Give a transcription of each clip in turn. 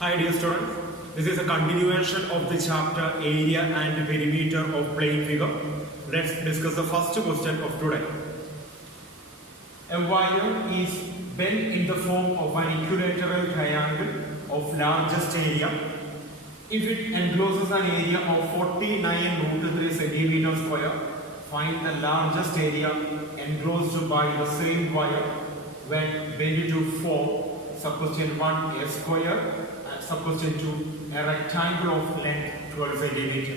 Hi dear students, this is a continuation of the chapter Area and Perimeter of Plane Figure. Let's discuss the first question of today. A wire is bent in the form of an equilateral triangle of largest area. If it encloses an area of 49√3 centimeter square, find the largest area enclosed by the same wire when bent to form. Question 1, a square, and question 2, a rectangle of length 12 centimeter.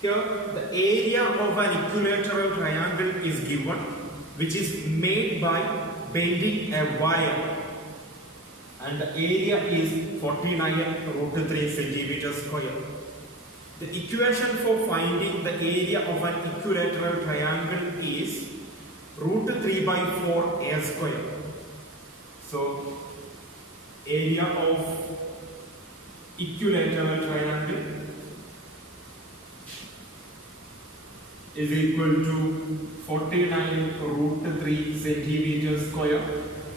Here, the area of an equilateral triangle is given, which is made by bending a wire, and the area is 49√3 centimeter square. The equation for finding the area of an equilateral triangle is √3/4 a square. So, area of equilateral triangle is equal to 49√3 centimeter square,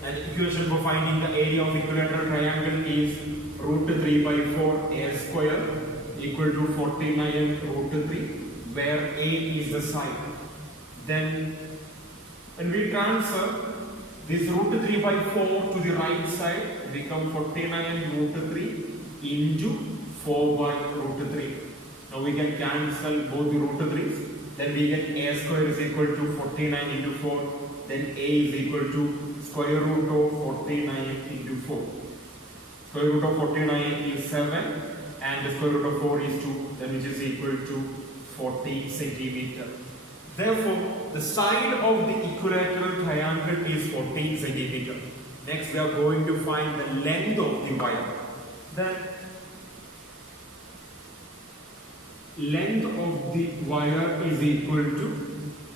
and equation for finding the area of equilateral triangle is √3/4 a square equal to 49√3, where a is the side. Then when we transfer this √3/4 to the right side, become 49√3 into 4/√3. Now we can cancel both the √3's. Then we get a square is equal to 49 into 4. Then a is equal to square root of 49 into 4. Square root of 49 is 7 and the square root of 4 is 2, then which is equal to 40 centimeter. Therefore, the side of the equilateral triangle is 14 centimeter. Next, we are going to find the length of the wire. The length of the wire is equal to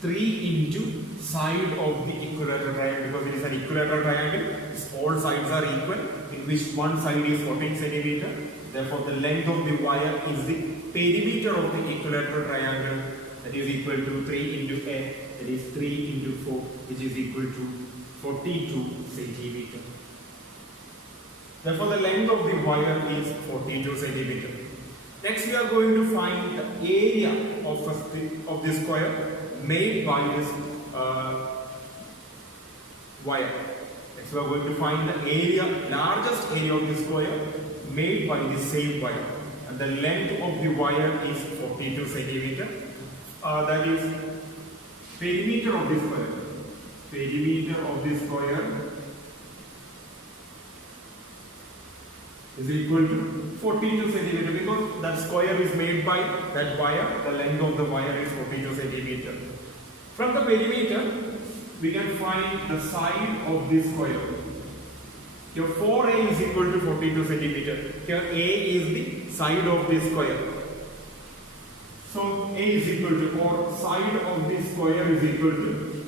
3 into side of the equilateral triangle, because it is an equilateral triangle. All sides are equal, in which one side is 14 centimeter. Therefore, the length of the wire is the perimeter of the equilateral triangle. That is equal to 3 into a, that is 3 into 4, which is equal to 42 centimeter. Therefore, the length of the wire is 42 centimeter. Next, we are going to find the area of the square made by this wire. Next, we are going to find the area, largest area of the square made by the same wire. And the length of the wire is 42 centimeter. That is perimeter of the square. Perimeter of the square is equal to 42 centimeter, because that square is made by that wire. The length of the wire is 42 centimeter. From the perimeter, we can find the side of this square. Here 4a is equal to 42 centimeter. Here a is the side of this square. So a is equal to, or side of this square is equal to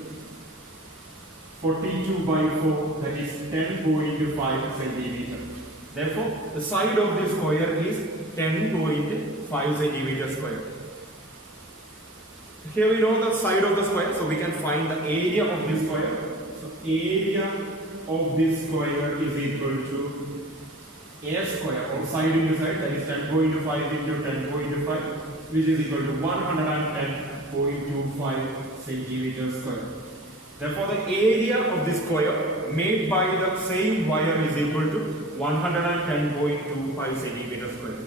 42/4, that is 10.5 centimeter. Therefore, the side of this square is 10.5 centimeter square. Here we know the side of the square, so we can find the area of this square. So area of this square is equal to a square, or side into side, that is 10.5 into 10.5, which is equal to 110.25 centimeter square. Therefore, the area of the square made by the same wire is equal to 110.25 centimeter square.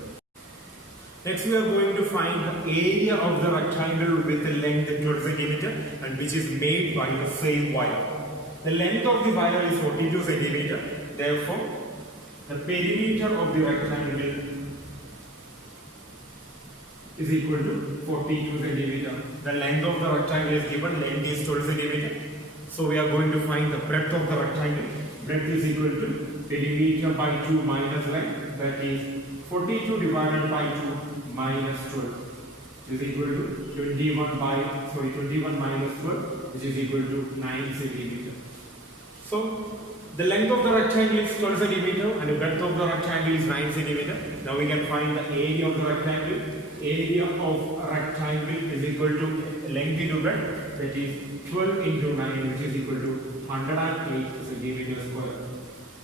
Next, we are going to find the area of the rectangle with the length 12 centimeter, and which is made by the same wire. The length of the wire is 42 centimeter. Therefore, the perimeter of the rectangle is equal to 42 centimeter. The length of the rectangle is given, length is 12 centimeter. So we are going to find the breadth of the rectangle. Breadth is equal to perimeter by 2 minus length, that is 42 divided by 2 minus 12 is equal to 21 minus 12, which is equal to 9 centimeter. So the length of the rectangle is 12 centimeter and the breadth of the rectangle is 9 centimeter. Now we can find the area of the rectangle. Area of rectangle is equal to length into breadth, that is 12 into 9, which is equal to 108 centimeter square.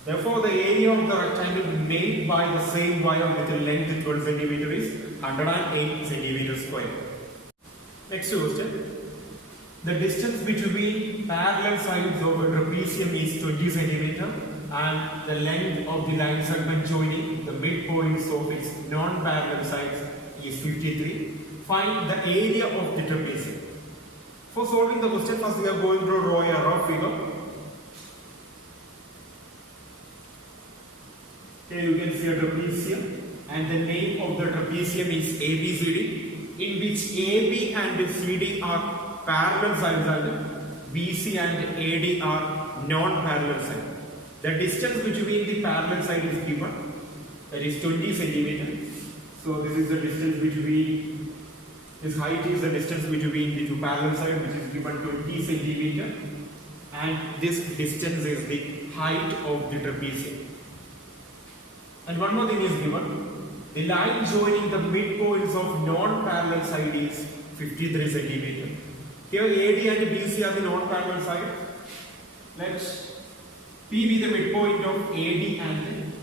Therefore, the area of the rectangle made by the same wire with a length 12 cm is 108 cm square. Next question. The distance between parallel sides of a trapezium is 20 cm and the length of the line segment joining the midpoints of its non-parallel sides is 53. Find the area of the trapezium. For solving the question, first we are going to draw a rough figure. Here you can see a trapezium and the name of the trapezium is ABCD, in which AB and CD are parallel sides and BC and AD are non-parallel sides. The distance between the parallel side is given, that is 20 cm. So this is the distance between, this height is the distance between the two parallel sides, which is given 20 cm, and this distance is the height of the trapezium. And one more thing is given, the line joining the midpoints of non-parallel side is 53 cm. Here AD and BC are the non-parallel side. Let P be the midpoint of AD and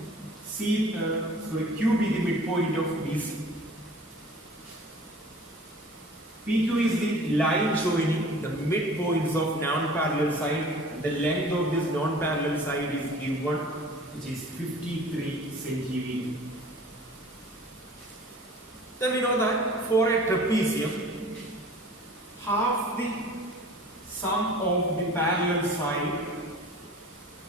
Q be the midpoint of BC. PQ is the line joining the midpoints of non-parallel side. The length of this non-parallel side is given, which is 53 cm. Then we know that for a trapezium, half the sum of the parallel side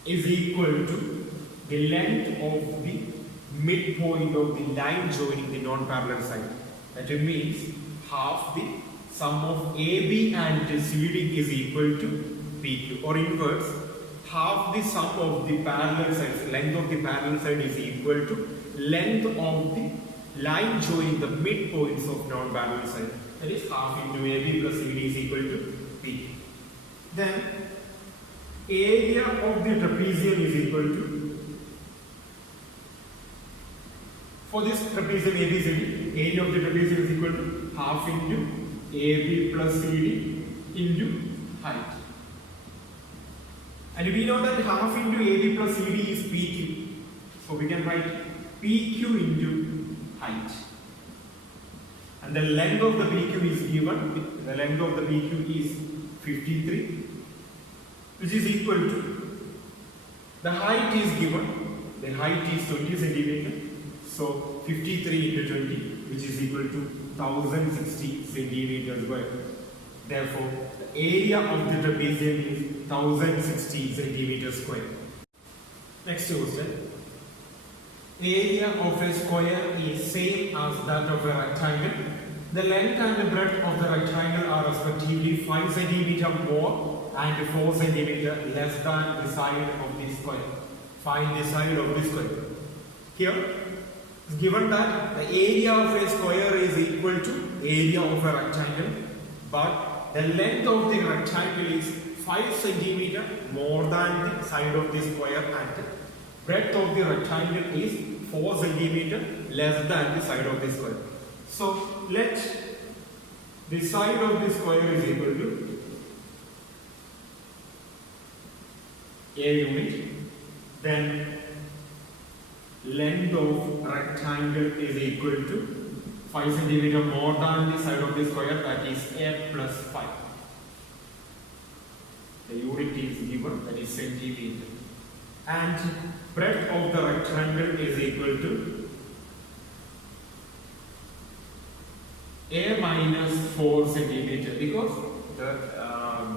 is equal to the length of the midpoint of the line joining the non-parallel side. That means half the sum of AB and CD is equal to PQ, or inverse, half the sum of the parallel sides, length of the parallel side is equal to length of the line joining the midpoints of non-parallel side. That is half into AB plus CD is equal to PQ. Then area of the trapezium is equal to, for this trapezium ABCD, area of the trapezium is equal to half into AB plus CD into height. And we know that half into AB plus CD is PQ. So we can write PQ into height. And the length of the PQ is given, the length of the PQ is 53, which is equal to, the height is given, the height is 20 centimeter, so 53 into 20, which is equal to 1060 centimeters square. Therefore, the area of the trapezium is 1060 centimeters square. Next question. Area of a square is same as that of a rectangle. The length and the breadth of the rectangle are respectively 5 cm more and 4 cm less than the side of the square. Find the side of the square. Here, it's given that the area of a square is equal to area of a rectangle, but the length of the rectangle is 5 cm more than the side of the square, and the breadth of the rectangle is 4 cm less than the side of the square. So let the side of the square is equal to a unit, then length of rectangle is equal to 5 cm more than the side of the square, that is a plus 5. The unit is given, that is centimeter. And breadth of the rectangle is equal to a minus 4 centimeter, because the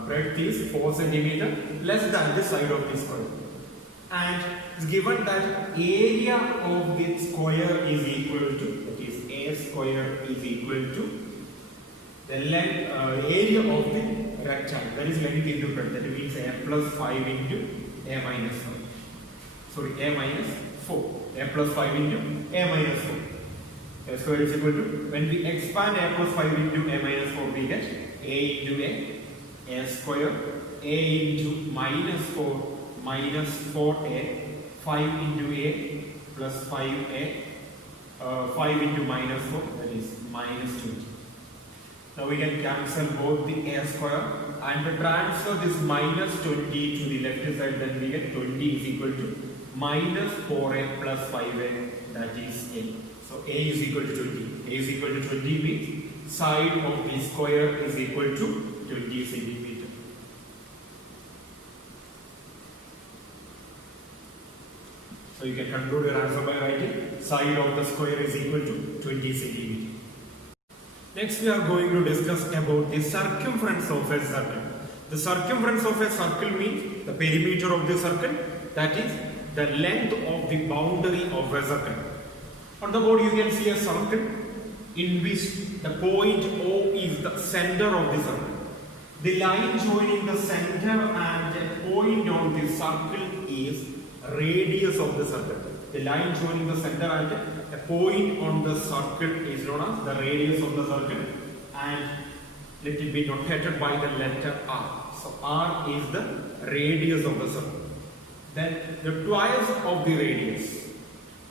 breadth is 4 centimeter less than the side of the square. And it's given that area of the square is equal to, that is a square is equal to the length, area of the rectangle, that is length into breadth, that means a plus 5 into a minus 4. Sorry, a minus 4. A plus 5 into a minus 4. A square is equal to, when we expand a plus 5 into a minus 4, we get a into a square, a into minus 4 minus 4a, 5 into a plus 5a, 5 into minus 4, that is minus 20. Now we can cancel both the a square and transfer this minus 20 to the left side, then we get 20 is equal to minus 4a plus 5a, that is a. So a is equal to 20. A is equal to 20 means side of the square is equal to 20 centimeter. So you can conclude your answer by writing side of the square is equal to 20 centimeter. Next we are going to discuss about the circumference of a circle. The circumference of a circle means the perimeter of the circle, that is the length of the boundary of a circle. On the board you can see a circle in which the point O is the center of the circle. The line joining the center and the point on the circle is radius of the circle. The line joining the center and the point on the circle is known as the radius of the circle, and let it be notated by the letter R. So R is the radius of the circle. Then the twice of the radius.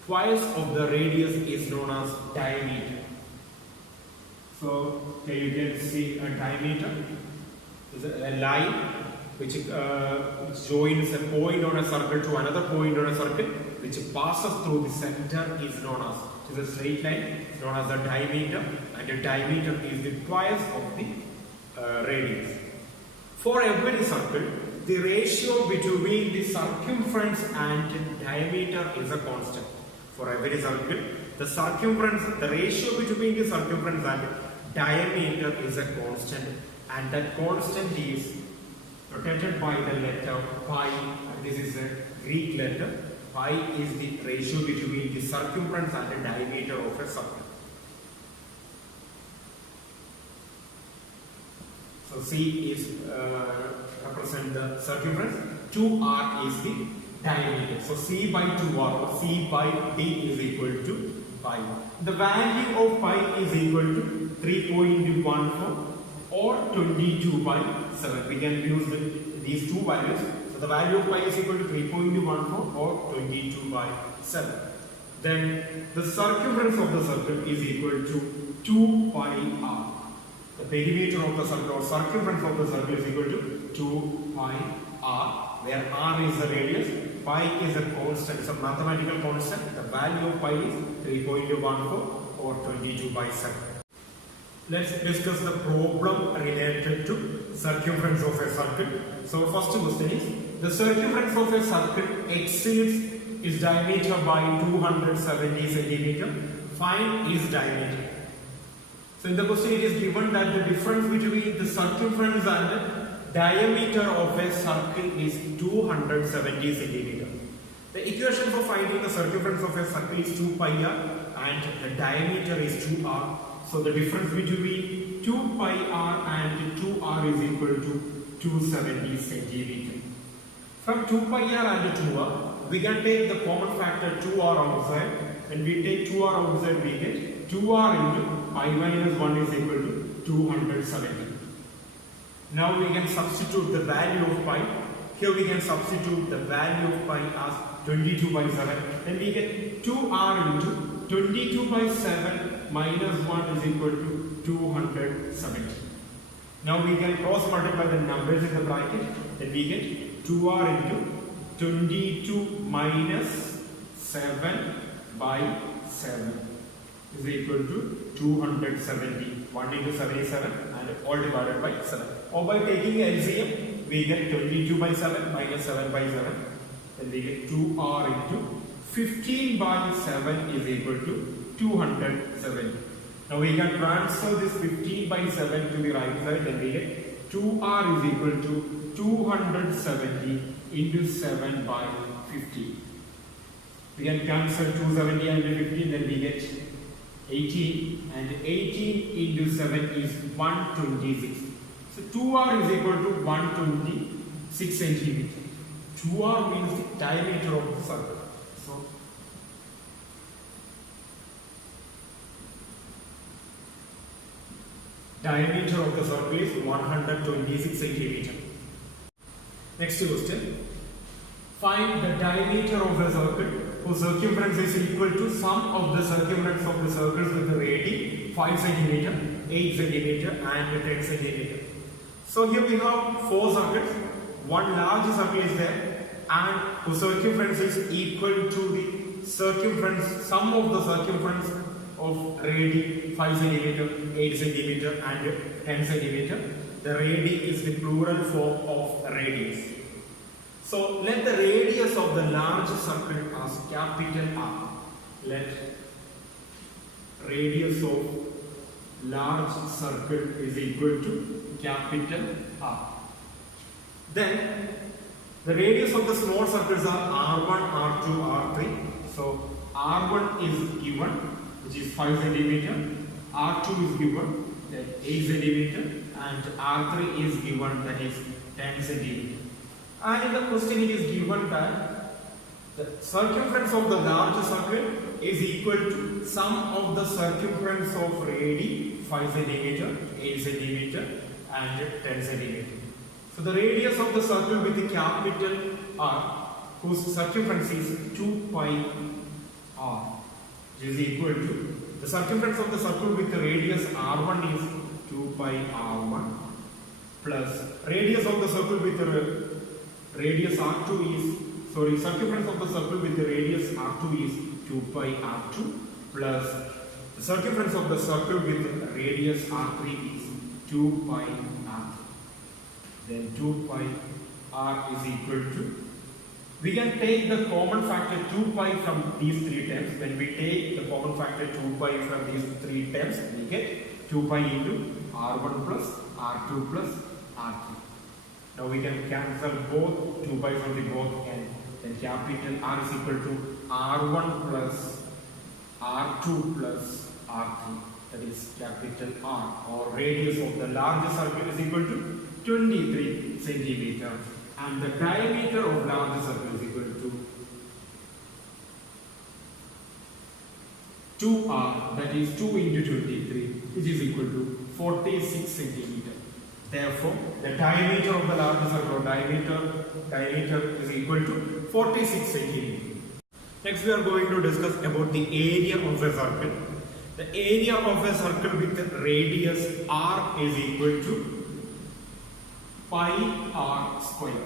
Twice of the radius is known as diameter. So here you can see a diameter is a line which joins a point on a circle to another point on a circle, which passes through the center is known as, it is a straight line, it's known as the diameter, and the diameter is the twice of the radius. For every circle, the ratio between the circumference and diameter is a constant. For every circle, the ratio between the circumference and diameter is a constant, and that constant is notated by the letter pi, and this is a Greek letter. Pi is the ratio between the circumference and the diameter of a circle. So C is represent the circumference, 2r is the diameter. So C by 2r or C by D is equal to pi. The value of pi is equal to 3.14 or 22 by 7. We can use these two values. So the value of pi is equal to 3.14 or 22 by 7. Then the circumference of the circle is equal to 2 pi r. The perimeter of the circle or circumference of the circle is equal to 2 pi r, where r is the radius, pi is a constant, it's a mathematical constant. The value of pi is 3.14 or 22 by 7. Let's discuss the problem related to circumference of a circle. So first question is, the circumference of a circle exceeds its diameter by 270 centimeter. Find its diameter. So in the question it is given that the difference between the circumference and diameter of a circle is 270 centimeter. The equation for finding the circumference of a circle is 2 pi r and the diameter is 2r. So the difference between 2 pi r and 2r is equal to 270 centimeter. From 2 pi r and 2r, we can take the common factor 2r outside. When we take 2r outside, we get 2r into pi minus 1 is equal to 270. Now we can substitute the value of pi. Here we can substitute the value of pi as 22 by 7. Then we get 2r into 22 by 7 minus 1 is equal to 270. Now we can cross multiply the numbers in the bracket. Then we get 2r into 22 minus 7 by 7 is equal to 270. 1 into 7 is 7 and all divided by 7. Or by taking LCM, we get 22 by 7 minus 7 by 7. Then we get 2r into 15 by 7 is equal to 270. Now we can transfer this 15 by 7 to the right side. Then we get 2r is equal to 270 into 7 by 15. We can cancel 270 and 15, then we get 18, and 18 into 7 is 126. So 2r is equal to 126 centimeter. 2r means the diameter of the circle. So diameter of the circle is 126 centimeter. Next question. Find the diameter of a circle whose circumference is equal to sum of the circumference of the circles with the radius 5 cm, 8 cm and 10 cm. So here we have 4 circles. One large circle is there and whose circumference is equal to the circumference, sum of the circumference of radii 5 cm, 8 cm and 10 cm. The radii is the plural form of radius. So let the radius of the large circle as capital R. Let radius of large circle is equal to capital R. Then the radius of the small circles are R1, R2, R3. So R1 is given, which is 5 cm, R2 is given, that 8 cm, and R3 is given, that is 10 cm. And in the question it is given that the circumference of the large circle is equal to sum of the circumference of radii 5 cm, 8 cm and 10 cm. So the radius of the circle with the capital R, whose circumference is 2 pi r, which is equal to the circumference of the circle with the radius R1 is 2 pi r1 plus radius of the circle with the radius R2 is, circumference of the circle with the radius R2 is 2 pi R2 plus the circumference of the circle with the radius R3 is 2 pi R3. Then 2 pi R is equal to, we can take the common factor 2 pi from these three terms. When we take the common factor 2 pi from these three terms, we get 2 pi into R1 plus R2 plus R3. Now we can cancel both 2 pi from the both ends. Then capital R is equal to R1 plus R2 plus R3. That is capital R, or radius of the large circle is equal to 23 centimeter, and the diameter of large circle is equal to 2R, that is 2 into 23, which is equal to 46 centimeter. Therefore, the diameter of the large circle, diameter is equal to 46 centimeter. Next, we are going to discuss about the area of a circle. The area of a circle with the radius R is equal to pi r square.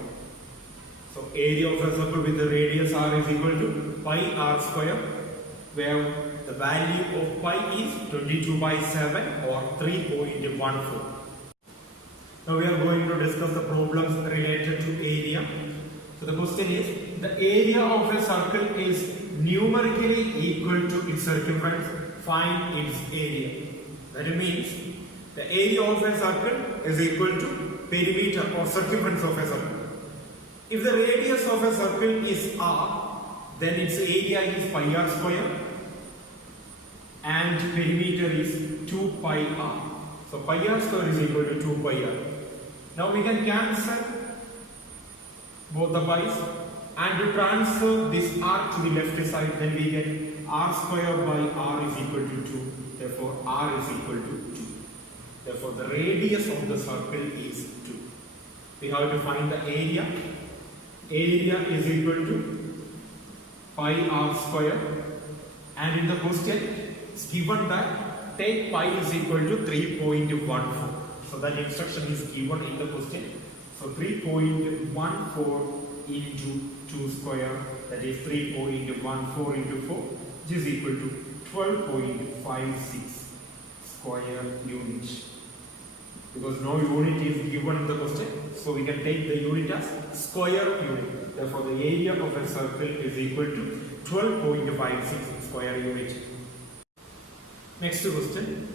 So area of a circle with the radius R is equal to pi r square, where the value of pi is 22 by 7 or 3.14. Now we are going to discuss the problems related to area. So the question is, the area of a circle is numerically equal to its circumference. Find its area. That means the area of a circle is equal to perimeter or circumference of a circle. If the radius of a circle is r, then its area is pi r square and perimeter is 2 pi r. So pi r square is equal to 2 pi r. Now we can cancel both the pi's and to transfer this r to the left side, then we get r square by r is equal to 2. Therefore r is equal to 2. Therefore the radius of the circle is 2. We have to find the area. Area is equal to pi r square, and in the question it's given that take pi is equal to 3.14. So that instruction is given in the question. So 3.14 into 2 square, that is 3.14 into 4, which is equal to 12.56 square units. Because no unit is given in the question, so we can take the unit as square unit. Therefore the area of a circle is equal to 12.56 square unit. Next question.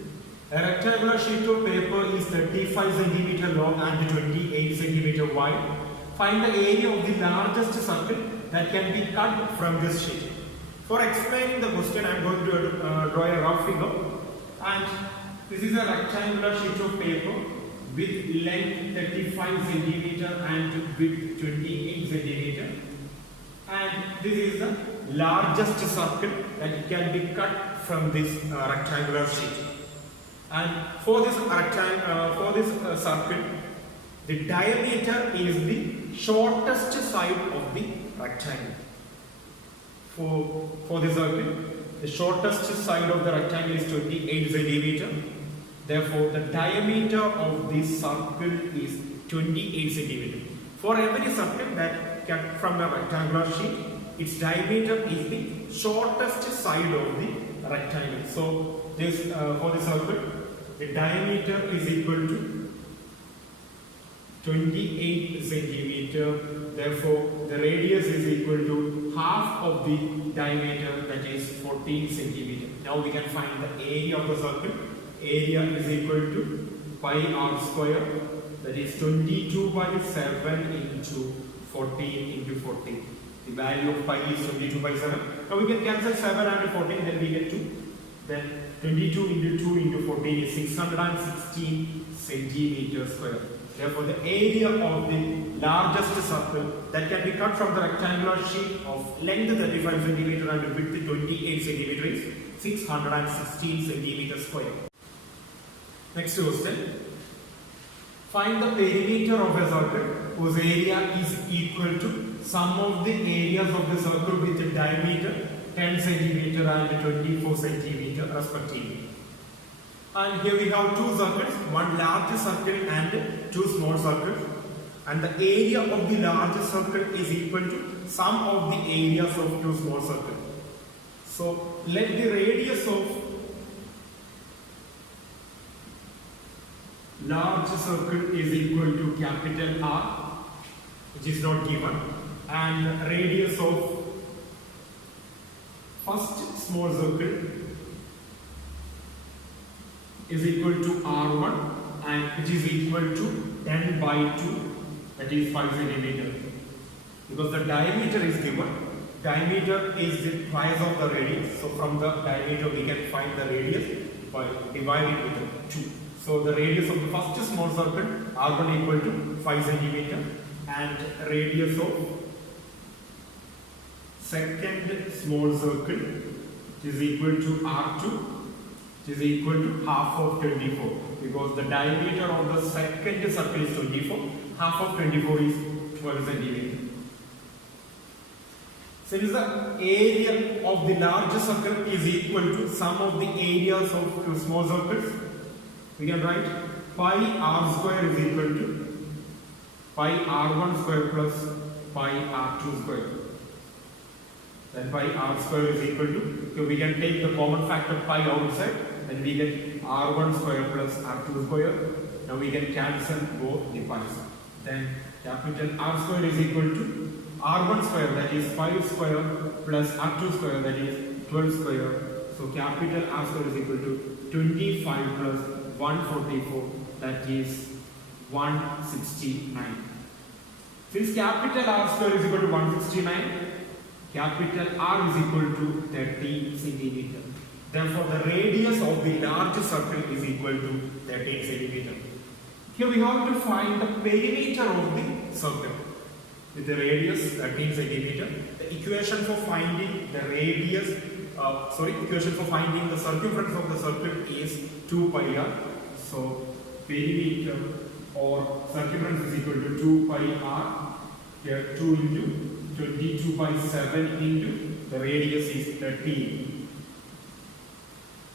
A rectangular sheet of paper is 35 cm long and 28 cm wide. Find the area of the largest circle that can be cut from this sheet. For explaining the question, I am going to draw a rough figure. And this is a rectangular sheet of paper with length 35 cm and width 28 cm. And this is the largest circle that can be cut from this rectangular sheet. And for this circle, the diameter is the shortest side of the rectangle. For the circle, the shortest side of the rectangle is 28 cm. Therefore, the diameter of this circle is 28 cm. For every circle, that cut from a rectangular sheet. Its diameter is the shortest side of the rectangle. So this for the circle, the diameter is equal to 28 centimeter. Therefore, the radius is equal to half of the diameter, that is 14 centimeter. Now we can find the area of the circle. Area is equal to pi r square, that is 22 by 7 into 14 into 14. The value of pi is 22 by 7. Now we can cancel 7 and 14, then we get 2. Then 22 into 2 into 14 is 616 centimeter square. Therefore, the area of the largest circle that can be cut from the rectangular sheet of length 35 centimeter and width 28 centimeter is 616 centimeter square. Next question. Find the perimeter of a circle whose area is equal to sum of the areas of the circle with a diameter 10 centimeter and 24 centimeter respectively. And here we have two circles, one large circle and two small circles. And the area of the large circle is equal to sum of the areas of two small circles. So let the radius of large circle is equal to capital R, which is not given, and radius of first small circle is equal to R1, and which is equal to 10 by 2, that is 5 centimeter. Because the diameter is given, diameter is the twice of the radius. So from the diameter we can find the radius by dividing with 2. So the radius of the first small circle R1 equal to 5 centimeter, and radius of second small circle is equal to R2, which is equal to half of 24, because the diameter of the second circle is 24, half of 24 is 12 centimeter. Since the area of the large circle is equal to sum of the areas of two small circles, we can write pi r square is equal to pi r1 square plus pi r2 square. Then pi r square is equal to, so we can take the common factor pi outside, then we get r1 square plus r2 square. Now we can cancel both the pi's. Then capital R square is equal to r1 square, that is 5 square, plus r2 square, that is 12 square. So capital R square is equal to 25 plus 144, that is 169. Since capital R square is equal to 169, capital R is equal to 30 centimeter. Therefore, the radius of the large circle is equal to 13 centimeter. Here we have to find the perimeter of the circle with the radius 13 centimeter. The equation for finding the radius, equation for finding the circumference of the circle is 2 pi r. So perimeter or circumference is equal to 2 pi r. Here 2 into 22 by 7 into the radius is 13.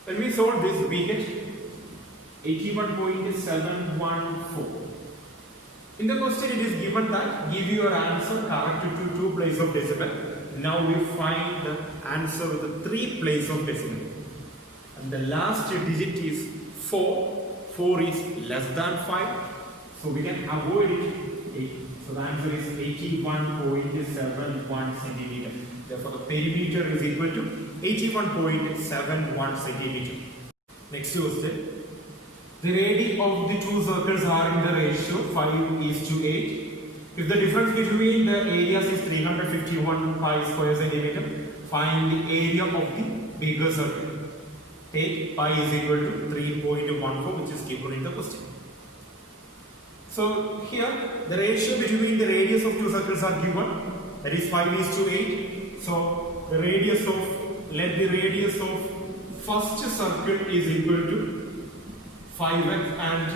When we solve this, we get 81.714. In the question, it is given that give your answer correct to 2 places of decimal. Now we find the answer with the 3 places of decimal. And the last digit is 4. 4 is less than 5. So we can avoid it. 8. So the answer is 81.71 centimeter. Therefore, the perimeter is equal to 81.71 centimeter. Next question. The radii of the two circles are in the ratio 5:8. If the difference between the areas is 351 pi square centimeter, find the area of the bigger circle. Take pi is equal to 3.14, which is given in the question. So here the ratio between the radius of two circles are given, that is 5:8. So the radius of, let the radius of first circle is equal to 5x and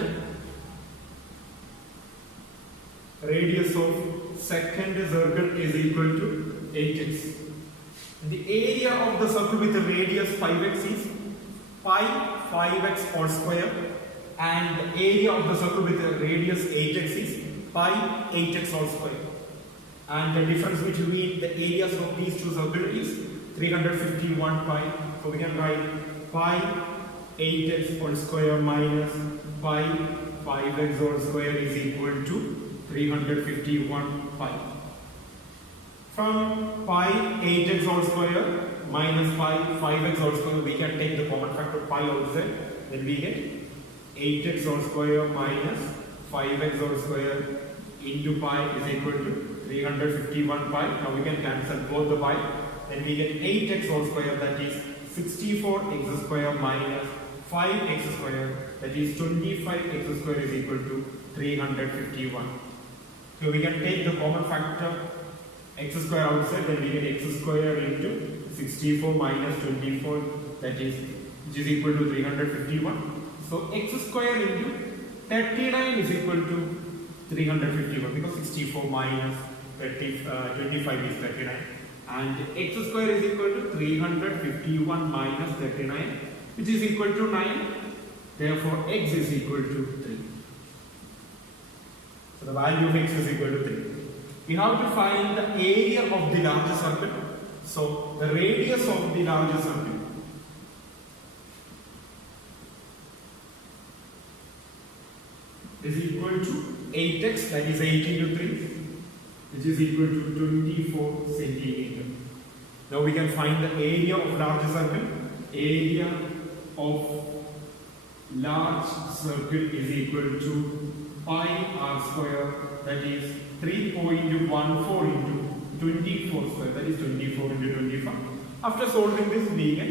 radius of second circle is equal to 8x. The area of the circle with the radius 5x is pi 5x whole square, and the area of the circle with the radius 8x is pi 8x whole square. And the difference between the areas of these two circles is 351 pi. So we can write pi 8x whole square minus pi 5x whole square is equal to 351 pi. From pi 8x whole square minus pi 5x whole square, we can take the common factor pi outside. Then we get 8x whole square minus 5x whole square into pi is equal to 351 pi. Now we can cancel both the pi. Then we get 8x whole square, that is 64x square minus 5x square, that is 25x square is equal to 351. So we can take the common factor x square outside, then we get x square into 64 minus 24, that is which is equal to 351. So x square into 39 is equal to 351 because 64 minus 25 is 39, and x square is equal to 351 minus 39, which is equal to 9. Therefore x is equal to 3. So the value of x is equal to 3. We have to find the area of the larger circle. So the radius of the larger circle is equal to 8x, that is 8 into 3, which is equal to 24 centimeter. Now we can find the area of larger circle. Area of large circle is equal to pi r square, that is 3.14 into 24 square, that is 24 into 25. After solving this, we get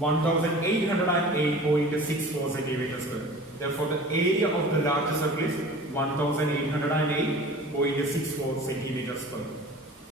1808.64 centimeters square. Therefore, the area of the larger circle is 1808.64 centimeters square.